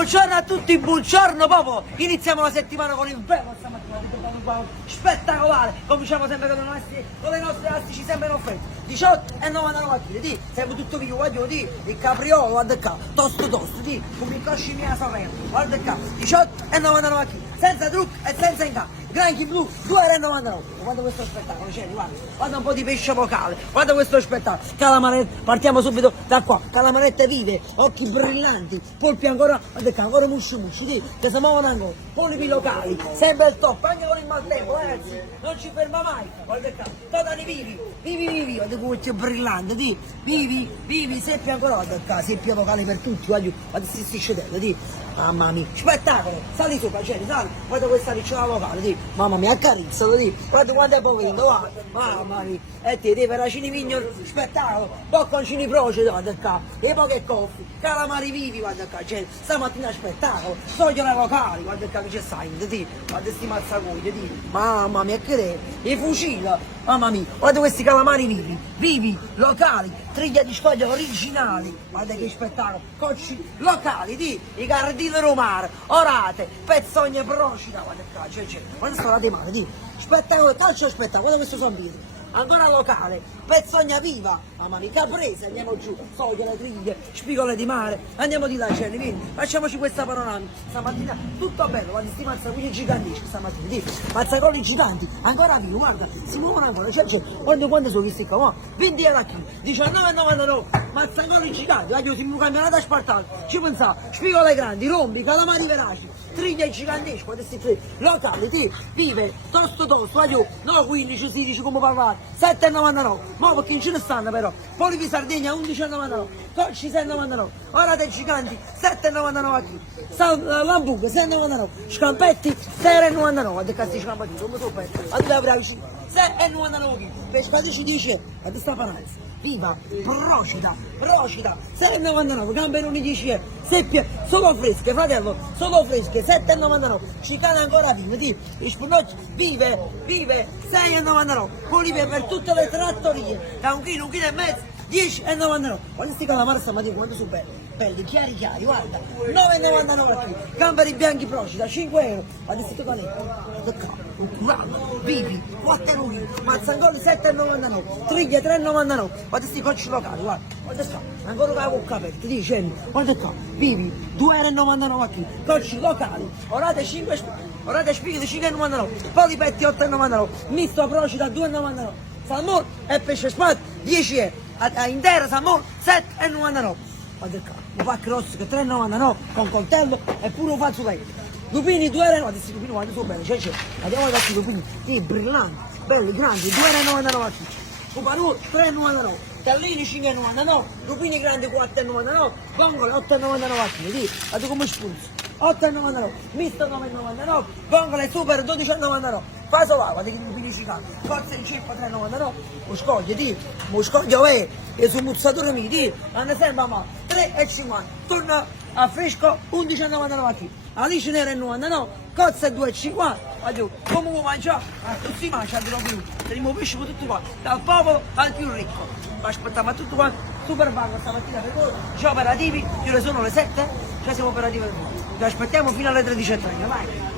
Buongiorno a tutti, buongiorno proprio! Iniziamo la settimana con il bello stamattina, spettacolare! Cominciamo sempre con le nostre astici sempre in offerta. 18,99 kg, siamo tutto vivo, guarda, il capriolo, guarda qua, tosto, come i cosci mia sorella, guarda qua, 18,99 kg, senza trucco e senza incanto. Granchi blu, 2,99 €. Guarda questo spettacolo, guarda un po' di pesce vocale, guarda questo spettacolo. Calamarette, partiamo subito da qua. Calamarette vive, occhi brillanti, polpi ancora, guarda qua, ancora musci, che si muovono ancora. Polipi locali, sempre il top, anche con il maltempo, ragazzi, non ci ferma mai. Guarda qua, totali vivi, guarda come brillante, vivi, seppi ancora, guarda qua, seppi vocali per tutti, guarda questi scedelli, mamma mia, spettacolo, sali sopra, sali, guarda questa ricciola vocale, mamma mia, accarizzalo, guarda quanto è pochino, guarda, mamma mia, e te, peracini mignoli, spettacolo, bocconcini proce, guarda qua, e poche coffi, calamari vivi, guarda qua, stamattina spettacolo, soglia vocali, guarda qua che c'è sai, guarda sti mazzacugli, mamma mia, che e fucila, mamma mia, guarda questi calamari vivi, locali, triglia di scoglia originali, guarda che spettacolo, cocci locali, i cardini romare, orate, pezzogne procida, guarda qua, guarda sto la male, spettacolo, calcio spettacolo, guarda questo zombie. Ancora locale, pezzogna viva, mamma mia, caprese, andiamo giù, soglie, triglie, spigole di mare, andiamo di là, vieni, facciamoci questa panoramica, stamattina tutto bello, guarda, sti mazzacugli gigantici stamattina, mazzacoli giganti, ancora vivo, guarda, si muovono ancora, quando sono questi qua, 20 euro a chilo, 19,99, mazzacoli giganti, guarda, siamo in campionato a Spartano, ci pensavo, spigole grandi, rombi, calamari veraci, triglie gigantesche, questi tre, locali, vive, tosto, guarda, no 15, 16 come parlare, 7,99, ma perché non ce ne stanno però, polipi Sardegna 11,99, cocci 6,99, orate giganti 7,99 kg, lambuche 6,99, scampetti 6,99, guarda questi scampetti, come sono belli, guarda bravi, 6,99 kg, pescatici 10 euro, guarda sta panazza, viva, procida, 6,99, gamberoni 10 euro, seppie, solo fresche, fratello, solo fresche, 7,99, cicane ancora vive, spinocchi, vive, 6,99, polipe per tutte le trattorie, da 1 chilo e mezzo, 10,99, guarda sti calamari stamattina quando sono belli, chiari, guarda, 9,99 kg, gamberi bianchi procida, 5 euro, guarda sti tocanetti, vivi, 4 kg, mazzangoli 7,99, triglie 3,99, guarda sti cocci locali, guarda qua, ancora con la bocca aperta, guarda qua, vivi, 2,99 kg, cocci locali, orate spighe di 5,99, polipetti 8,99, misto procida 2,99, salmone e pesce spada 10 euro, a intera salmone 7,99, guarda qua, un pack rosso che 3,99 con coltello e pure un fazzoletto, lupini 2 euro, questi lupini guarda sono belli, andiamo a questi lupini, brillanti, belli, grandi, 2,99 kg, Cupanur 3,99, tallini 5,99, lupini grandi 4,99, gongole 8,99 kg, guarda come spunzo, 8,99, misto 9,99, gongole super 12,99, fasolà, guarda che lupini ciccati, forza di ceppo 3,99, muscoglie, e su muzzature mie, hanno sempre ma 3,50, torna a fresco 11,99 kg, alice nera 99, cozze 2,50, come mangiare, tutti si mangiano di più, teniamo pesce per tutti quanti, dal popolo al più ricco, aspettiamo a tutti quanti, super banco stamattina per voi, già operativi, io sono le 7, già siamo operativi per voi, vi aspettiamo fino alle 13:30, vai!